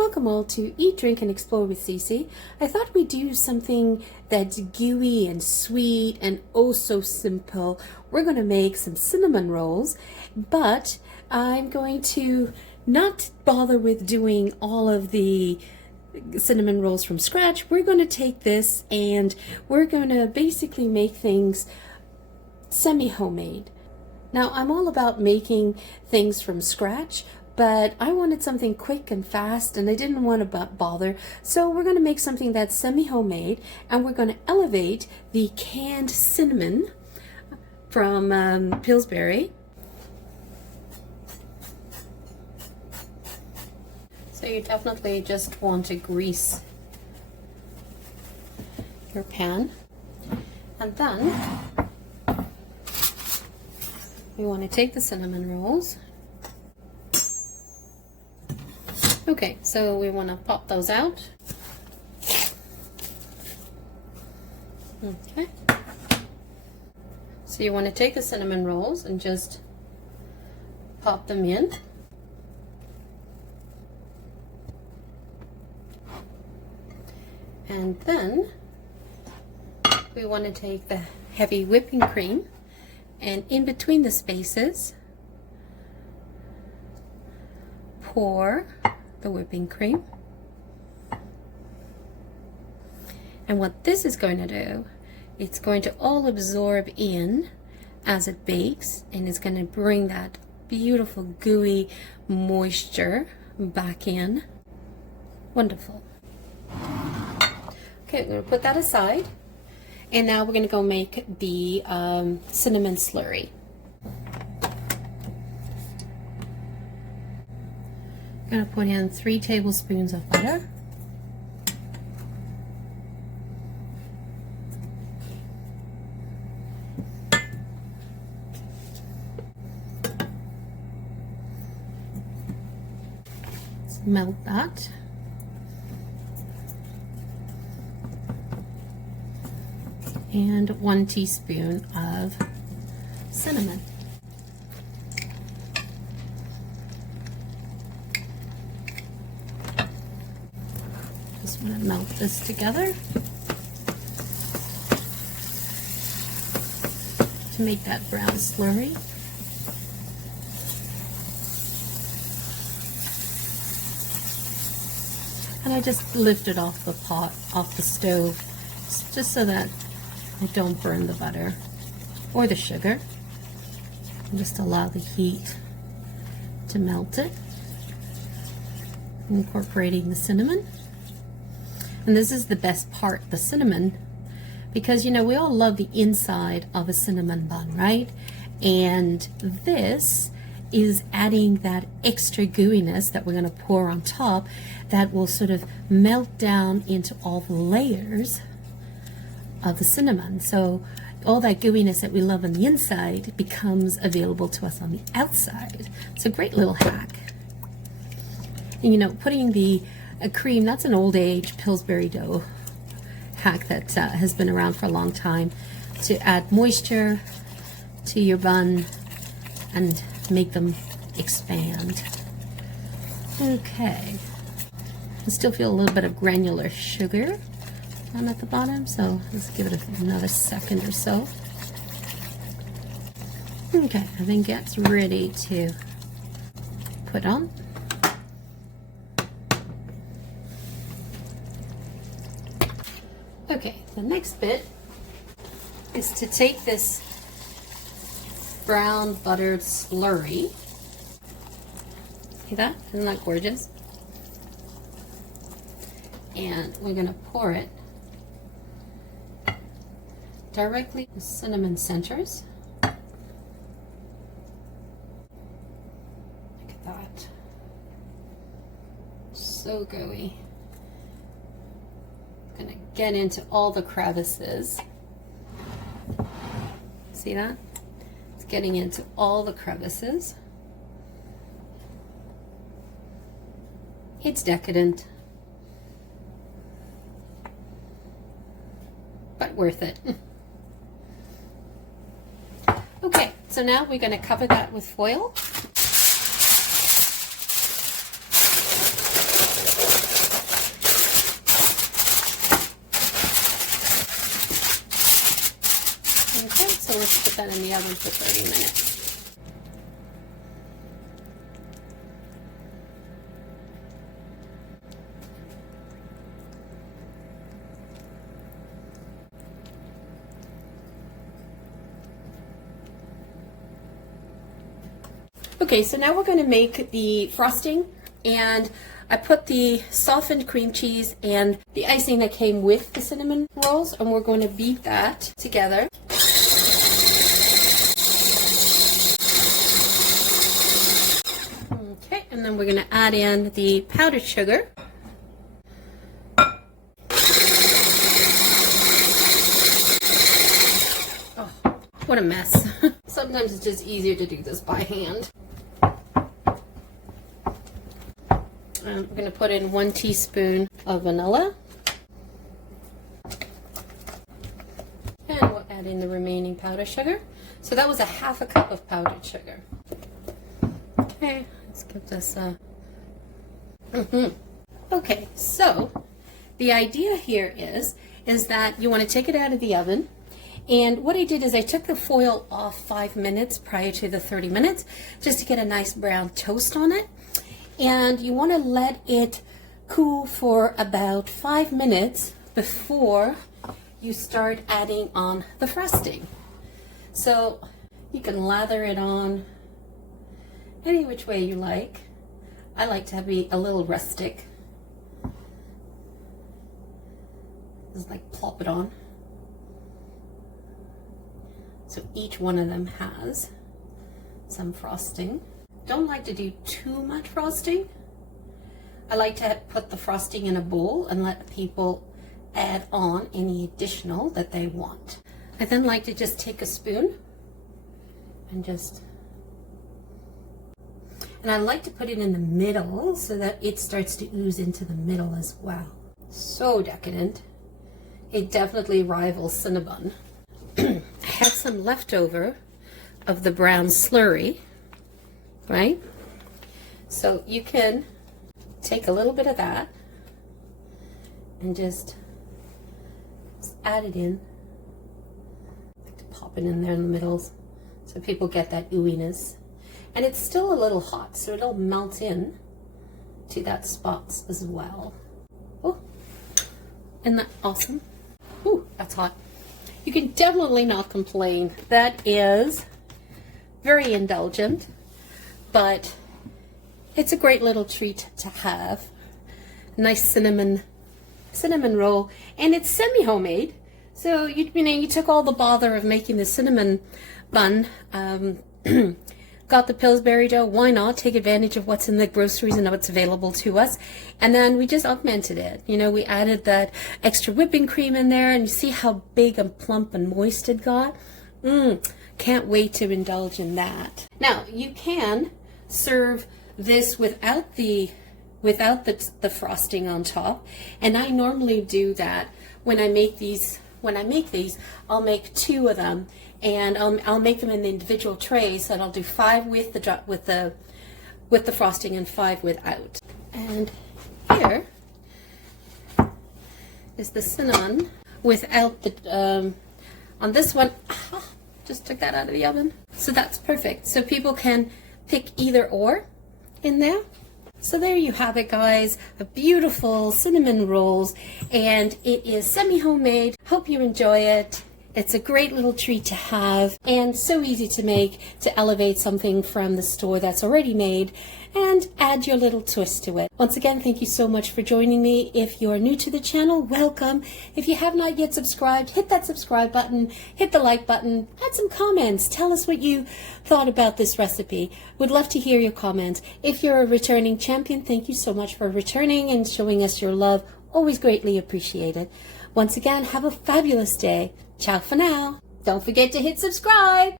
Welcome all to Eat, Drink, and Explore with Cece. I thought we'd do something that's gooey and sweet and oh so simple. We're going to make some cinnamon rolls, but I'm going to not bother with doing all of the cinnamon rolls from scratch. We're going to take this and we're going to basically make things semi-homemade. Now, I'm all about making things from scratch, but I wanted something quick and fast and I didn't want to bother. So we're going to make something that's semi-homemade, and we're going to elevate the canned cinnamon from Pillsbury. So you definitely just want to grease your pan, and then we want to take the cinnamon rolls. Okay, so we want to pop those out. Okay. So you want to take the cinnamon rolls and just pop them in. And then we want to take the heavy whipping cream, and in between the spaces, pour the whipping cream. And what this is going to do, it's going to all absorb in as it bakes, and it's going to bring that beautiful gooey moisture back in. Wonderful. Okay, we're going to put that aside, and now we're going to go make the cinnamon slurry. I'm going to put in 3 tablespoons of butter. Let's melt that. And 1 teaspoon of cinnamon. Just want to melt this together to make that brown slurry. And I just lift it off the pot, off the stove, just so that I don't burn the butter or the sugar. And just allow the heat to melt it. Incorporating the cinnamon. And this is the best part, the cinnamon, because you know we all love the inside of a cinnamon bun, right? And this is adding that extra gooiness that we're going to pour on top that will sort of melt down into all the layers of the cinnamon. So all that gooiness that we love on the inside becomes available to us on the outside. It's a great little hack. And you know, putting the cream, that's an old age Pillsbury dough hack that has been around for a long time, to add moisture to your bun and make them expand. Okay, I still feel a little bit of granular sugar down at the bottom, so let's give it another second or so. Okay, I think it's ready to put on. Okay, the next bit is to take this brown buttered slurry. See that? Isn't that gorgeous? And we're going to pour it directly in the cinnamon centers. Look at that. So gooey. Gonna get into all the crevices. See that? It's getting into all the crevices. It's decadent, but worth it. Okay, so now we're going to cover that with foil. put that in the oven for 30 minutes. Okay, so now we're going to make the frosting, and I put the softened cream cheese and the icing that came with the cinnamon rolls, and we're going to beat that together. Okay, and then we're going to add in the powdered sugar. Oh, what a mess. Sometimes it's just easier to do this by hand. We're going to put in 1 teaspoon of vanilla. And we'll add in the remaining powdered sugar. So that was a 1/2 cup of powdered sugar. Okay, let's give this a... Okay, so the idea here is that you want to take it out of the oven. And what I did is I took the foil off 5 minutes prior to the 30 minutes just to get a nice brown toast on it. And you want to let it cool for about 5 minutes before you start adding on the frosting. So you can lather it on any which way you like. I like to be a little rustic. Just like plop it on. So each one of them has some frosting. Don't like to do too much frosting. I like to put the frosting in a bowl and let people add on any additional that they want. I then like to just take a spoon and I like to put it in the middle so that it starts to ooze into the middle as well. So decadent. It definitely rivals Cinnabon. I had some leftover of the brown slurry. Right? So you can take a little bit of that and just add it in. I like to pop it in there in the middles so people get that ooiness. And it's still a little hot, so it'll melt in to that spots as well. Oh, isn't that awesome? Ooh, that's hot. You can definitely not complain. That is very indulgent. But it's a great little treat to have. Nice cinnamon roll, and it's semi-homemade. So you took all the bother of making the cinnamon bun, got the Pillsbury dough. Why not take advantage of what's in the groceries and what's available to us? And then we just augmented it. You know, we added that extra whipping cream in there, and you see how big and plump and moist it got. Can't wait to indulge in that. Now you can serve this without the frosting on top, and I normally do that when I make these. I'll make 2 of them, and I'll make them in the individual trays. And I'll do 5 with the frosting and 5 without. And here is the cinnamon without the on this one. Just took that out of the oven, so that's perfect. So people can pick either or in there. So there you have it, guys, a beautiful cinnamon rolls, and it is semi-homemade. Hope you enjoy it. It's a great little treat to have, and so easy to make to elevate something from the store that's already made and add your little twist to it. Once again, thank you so much for joining me. If you're new to the channel, welcome. If you have not yet subscribed, hit that subscribe button, hit the like button, add some comments. Tell us what you thought about this recipe. Would love to hear your comments. If you're a returning champion, thank you so much for returning and showing us your love. Always greatly appreciated. Once again, have a fabulous day. Ciao for now. Don't forget to hit subscribe.